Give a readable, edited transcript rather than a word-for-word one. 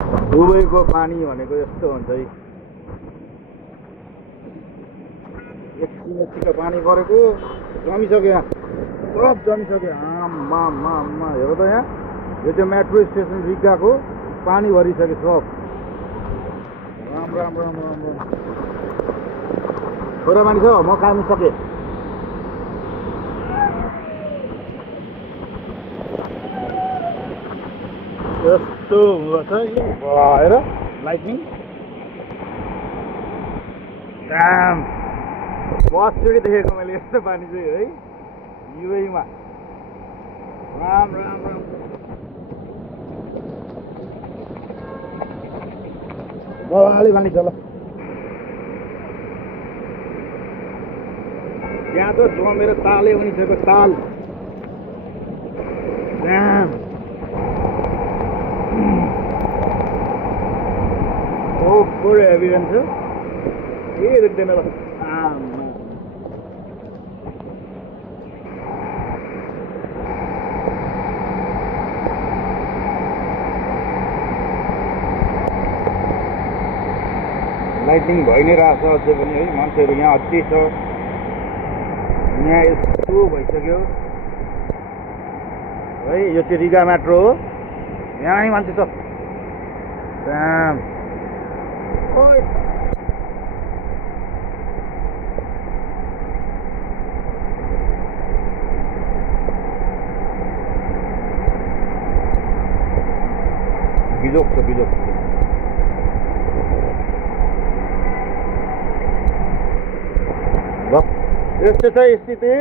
दुबईको पानी भनेको यस्तो हुन्छ है। एकछिन यतिको पानी परेको जमिसक्यो यहाँ, सब जमिसक्यो। आम्मा हेर त यहाँ, यो चाहिँ मेट्रो स्टेसन रिगाको पानी भरिसक्यो सब। राम राम राम राम राम छोरा मानिस हो, म काम सकेँ। यस्तो हुँदो रहेछ यो, हेर लाइटिङ। फर्स्टचोटि देखेको मैले यस्तो पानी चाहिँ है युएईमा। राम राम राम मजाले पानी छ ल। त्यहाँ त जमेर तालै बनिसक्यो, ताल। पुरै हेभी रहन्छ, केही देख्दैन ल। लाइटिङ भइ नै रहेछ अझै पनि है, मान्छेहरू यहाँ अति छ। यहाँ यस्तो भइसक्यो है, यो चाहिँ रिगा मेट्रो हो। यहाँ नै मान्छे छ। बिजोक छ बिजोक। ल यस्तो छ स्थिति।